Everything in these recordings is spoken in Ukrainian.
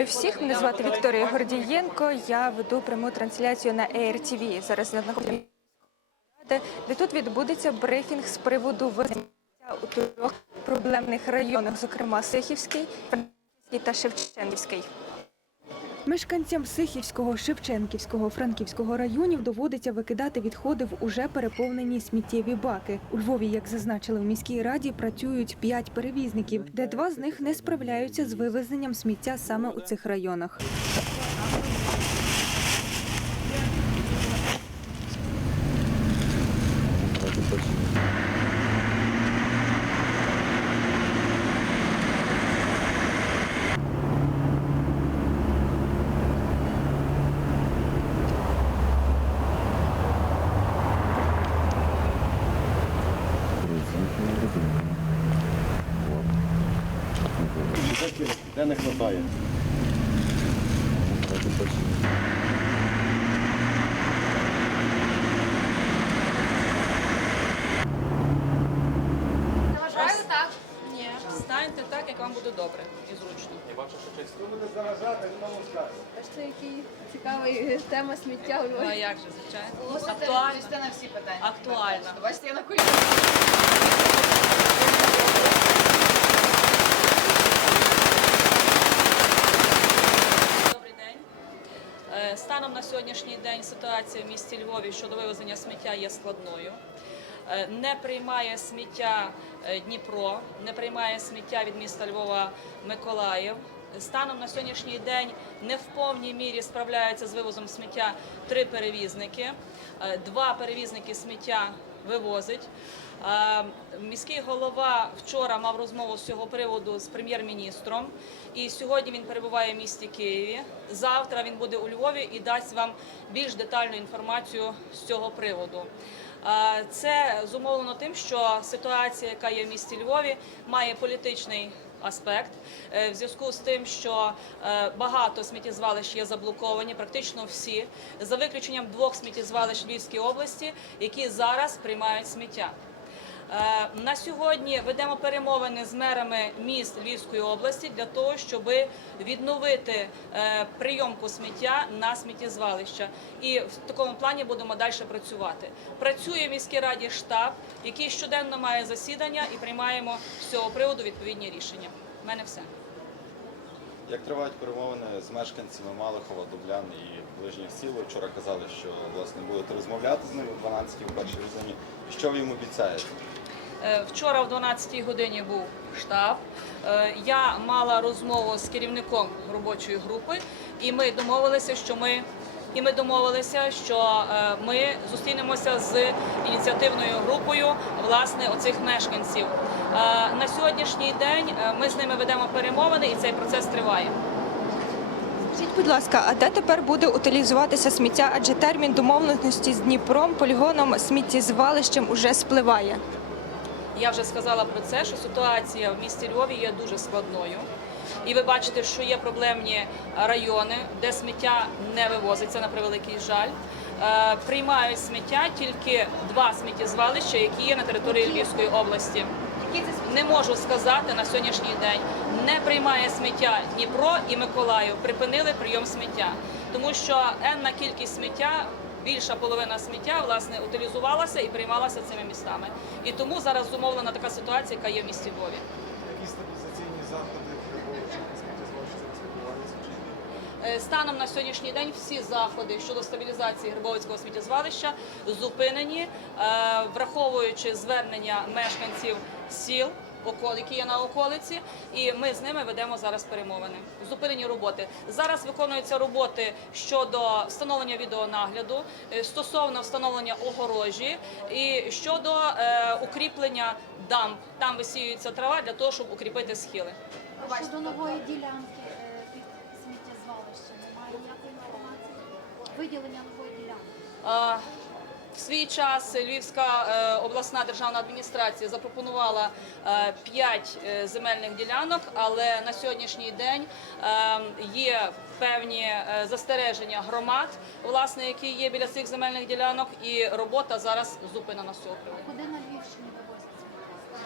Вітаю всіх. Мене звати Вікторія Гордієнко. Я веду пряму трансляцію на AirTV. Зараз я знаходжуся, де тут відбудеться брифінг з приводу визнання у трьох проблемних районах, зокрема Сихівський, Франківський та Шевченківський. Мешканцям Сихівського, Шевченківського, Франківського районів доводиться викидати відходи в уже переповнені сміттєві баки. У Львові, як зазначили в міській раді, працюють п'ять перевізників, де два з них не справляються з вивезенням сміття саме у цих районах. Де не вистачає? Вважаю так. Ні. Станьте так, як вам буде добре і зручно. Бачите, який цікавий тема сміття у Ну, а Львові. як же, звичайно? Актуально. на всі питання. Актуально. Бачите, я на коліна. Добрий день. Е, Станом на сьогоднішній день ситуація в місті Львові щодо вивезення сміття є складною. Е, Не приймає сміття е, Дніпро, не приймає сміття від міста Львова Миколаїв. Станом на сьогоднішній день не в повній мірі справляються з вивозом сміття три перевізники. Е, Два перевізники сміття вивозить. Міський голова вчора мав розмову з цього приводу з прем'єр-міністром, і сьогодні він перебуває в місті Києві. Завтра він буде у Львові і дасть вам більш детальну інформацію з цього приводу. Це зумовлено тим, що ситуація, яка є в місті Львові, має політичний аспект Е, в зв'язку з тим, що е, багато сміттєзвалищ є заблоковані, практично всі, за виключенням двох сміттєзвалищ Львівській області, які зараз приймають сміття. Е, На сьогодні ведемо перемовини з мерами міст Львівської області для того, щоб відновити е, прийомку сміття на сміттєзвалища. І в такому плані будемо далі працювати. Працює в міській раді штаб, який щоденно має засідання і приймаємо з цього приводу відповідні рішення. У мене все. Як тривають перемовини з мешканцями Малихова, Дублян і ближніх сіл? Вчора казали, що власне будете розмовляти з ними в 12-й в першій годині. Що ви їм обіцяєте? Е, Вчора в 12-й годині був штаб. Е, Я мала розмову з керівником робочої групи, і ми домовилися, що ми. І ми домовилися, що е, ми зустрінемося з ініціативною групою власне оцих мешканців. На сьогоднішній день ми з ними ведемо перемовини, і цей процес триває. Скажіть, будь ласка, а де тепер буде утилізуватися сміття? Адже термін домовленості з Дніпром, полігоном, сміттєзвалищем уже спливає. Я вже сказала про це, що ситуація в місті Львові є дуже складною. І ви бачите, що є проблемні райони, де сміття не вивозиться на превеликий жаль. Е, Приймають сміття тільки два сміттєзвалища, які є на території Львівської області. Не можу сказати на сьогоднішній день. Не приймає сміття Дніпро і Миколаїв. Припинили прийом сміття, тому що енна кількість сміття. Більша половина сміття власне утилізувалася і приймалася цими містами. І тому зараз зумовлена така ситуація, яка є в місті Львові. Які стабілізаційні заходи? Е, Станом на сьогоднішній день всі заходи щодо стабілізації Грибовицького сміттєзвалища зупинені, е, враховуючи звернення мешканців сіл. Які є на околиці, і ми з ними ведемо зараз перемовини. Зупинені роботи. Зараз виконуються роботи щодо встановлення відеонагляду, е, стосовно встановлення огорожі і щодо е, укріплення дамб. Там висіюється трава для того, щоб укріпити схили. Щодо нової ділянки е, під сміттєзвалищем немає ніякої інформації. Виділення нової ділянки. Е, В свій час Львівська е, обласна державна адміністрація запропонувала 5 земельних ділянок, але на сьогоднішній день е, є певні е, застереження громад, власне, які є біля цих земельних ділянок, і робота зараз зупинена з цього приводу. Куди на Львівщині вивозять сміття?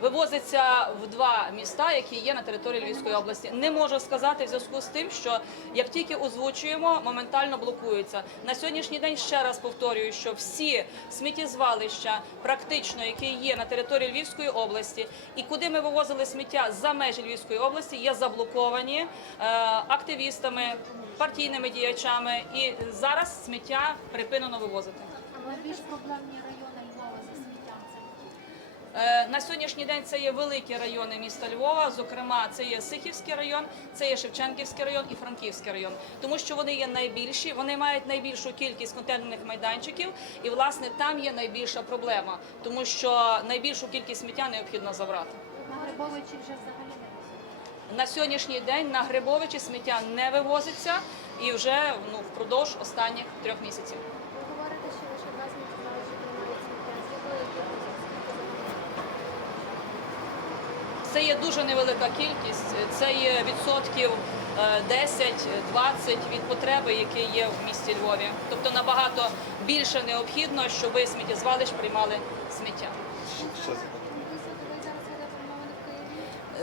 Вивозиться в два міста, які є на території Львівської області. Не можу сказати в зв'язку з тим, що як тільки озвучуємо, моментально блокується. На сьогоднішній день ще раз повторюю, що всі сміттєзвалища, практично які є на території Львівської області, і куди ми вивозили сміття за межі Львівської області, є заблоковані е, активістами, партійними діячами, і зараз сміття припинено вивозити. А найбільш проблемні На сьогоднішній день це є великі райони міста Львова. Зокрема, це є Сихівський район, це є Шевченківський район і Франківський район, тому що вони є найбільші, вони мають найбільшу кількість контейнерних майданчиків, і власне там є найбільша проблема, тому що найбільшу кількість сміття необхідно забрати. на Грибовичі вже взагалі не. На сьогоднішній день на Грибовичі сміття не вивозиться і вже ну впродовж останніх трьох місяців. Ви говорите, що лише два сміттєзвалища приймають сміття. З якої кількості скільки загалом? Це є дуже невелика кількість. Це є відсотків е, 10-20 від потреби, які є в місті Львові. Тобто набагато більше необхідно, щоб сміттєзвалищ приймали сміття.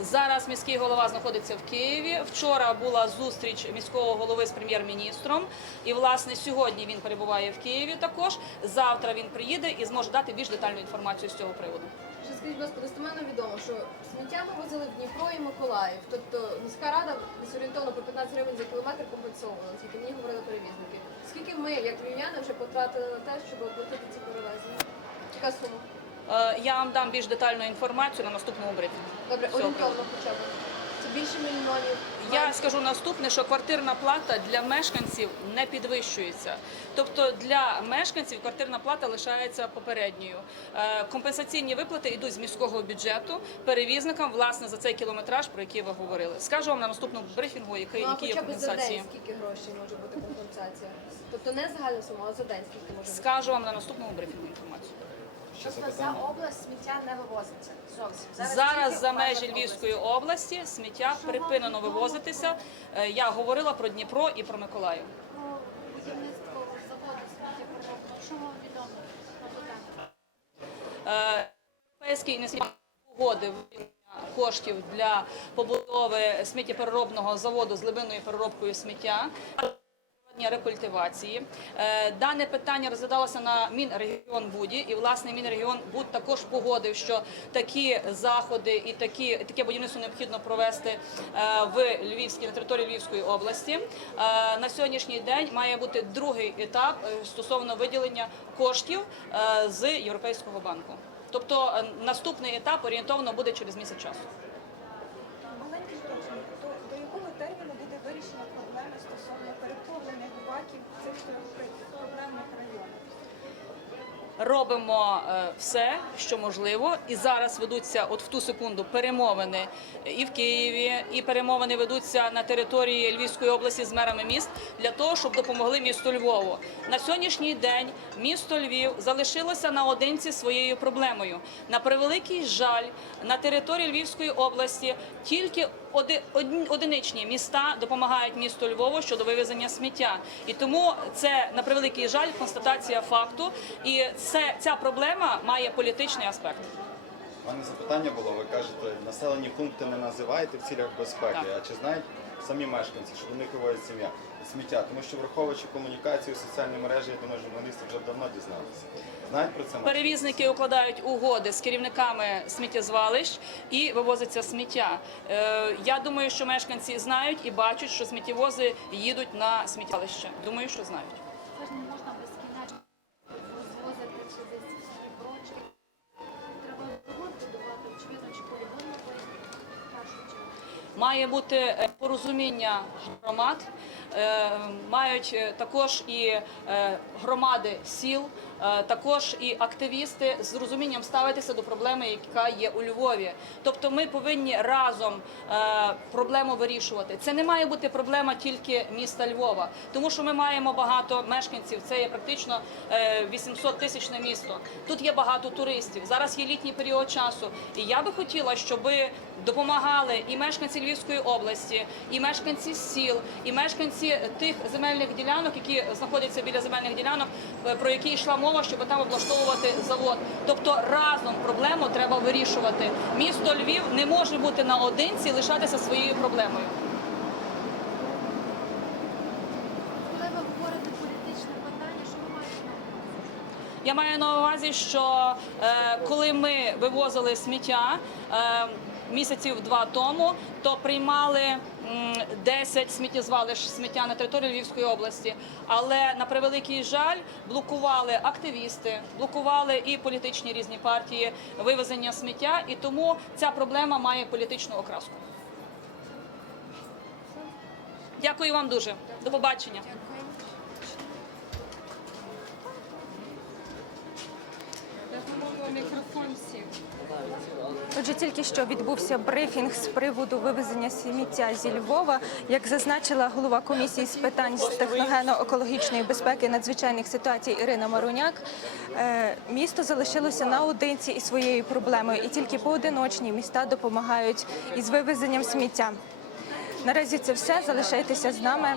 Зараз міський голова знаходиться в Києві. Вчора була зустріч міського голови з прем'єр-міністром. І власне сьогодні він перебуває в Києві. Також завтра він приїде і зможе дати більш детальну інформацію з цього приводу. Ще скажіть, будь ласка, достеменно відомо, що сміття ми возили в Дніпро і Миколаїв. Тобто міська рада десь орієнтовно по 15 гривень за кілометр компенсовувала, наскільки мені говорили перевізники. Скільки ми, як львів'яни, вже потратили на те, щоб оплатити ці перевезення? Яка сума? Е, Я вам дам більш детальну інформацію на наступному брифінгу. Добре, Всього орієнтовно хоча б. Більше мільйонів. Я скажу наступне, що квартирна плата для мешканців не підвищується. Тобто для мешканців квартирна плата лишається попередньою. Е, Компенсаційні виплати йдуть з міського бюджету перевізникам власне за цей кілометраж, про який ви говорили. Скажу вам на наступному брифінгу, який, Ну, а які є хоча за компенсації. день скільки грошей може бути компенсація? Тобто не загальна сума, а за день скільки може бути? Скажу вам на наступному брифінгу інформацію. Ще Тобто за запитання? область сміття не вивозиться зовсім. Зараз тільки за в межі межах Львівської області сміття припинено вивозитися. Е, Я говорила про Дніпро і про Миколаїв. Про будівництво заводу сміттєпроводного. Що вам відомо ту? Е, Європейський інвестиційний угоди виділення коштів для побудови сміттєпереробного заводу з глибинною переробкою сміття. Рекультивації Е, дане питання розглядалося на Мінрегіон Буді, і власне Мінрегіон Буд також погодив, що такі заходи і такі таке будівництво необхідно провести е, в Львівській на території Львівської області. Е, На сьогоднішній день має бути другий етап стосовно виділення коштів з Європейського банку. Тобто наступний етап орієнтовно буде через місяць часу. Маленьке уточнення. То до якого терміну буде вирішена проблема стосовно переповнених баків в цих трьох при- проблемних районах? Робимо е, все, що можливо, і зараз ведуться от в ту секунду перемовини і в Києві, і перемовини ведуться на території Львівської області з мерами міст для того, щоб допомогли місту Львову. На сьогоднішній день місто Львів залишилося наодинці своєю проблемою. На превеликий жаль, на території Львівської області тільки оди- одні- одиничні міста допомагають місту Львову щодо вивезення сміття. І тому це на превеликий жаль констатація факту. І це ця проблема має політичний аспект. У мене запитання було, ви кажете, населені пункти не називаєте в цілях безпеки. Так. А чи знають самі мешканці, що до них вивозять сім'я сміття? Тому що враховуючи комунікацію, соціальні мережі, я думаю, журналісти вже давно дізналися. Знають про це? Перевізники укладають угоди з керівниками сміттєзвалищ і вивозиться сміття. Е, я думаю, що мешканці знають і бачать, що сміттєвози їдуть на сміттєзвалище. Думаю, що знають. Має бути е, порозуміння громад, е, мають е, також і громади сіл, також і активісти з розумінням ставитися до проблеми, яка є у Львові. Тобто ми повинні разом е, проблему вирішувати. Це не має бути проблема тільки міста Львова, тому що ми маємо багато мешканців. Це є практично 800 тисячне місто. Тут є багато туристів. Зараз є літній період часу. І я би хотіла, щоб допомагали і мешканці Львівської області, і мешканці сіл, і мешканці тих земельних ділянок, які знаходяться біля земельних ділянок, е, про які йшла мова. Мова, щоб там облаштовувати завод. Тобто разом проблему треба вирішувати. Місто Львів не може бути наодинці і лишатися своєю проблемою. Я маю на увазі, що е, коли ми вивозили сміття е, місяців два тому, то приймали м, 10 сміттєзвалищ сміття на території Львівської області. Але на превеликий жаль блокували активісти, блокували і політичні різні партії вивезення сміття, і тому ця проблема має політичну окраску. Дякую вам дуже. До побачення. Отже, тільки що відбувся брифінг з приводу вивезення сміття зі Львова. Як зазначила голова комісії з питань техногенно-екологічної безпеки надзвичайних ситуацій Ірина Маруняк, е, місто залишилося наодинці із своєю проблемою, і тільки поодиночні міста допомагають із вивезенням сміття. Наразі це все. Залишайтеся з нами.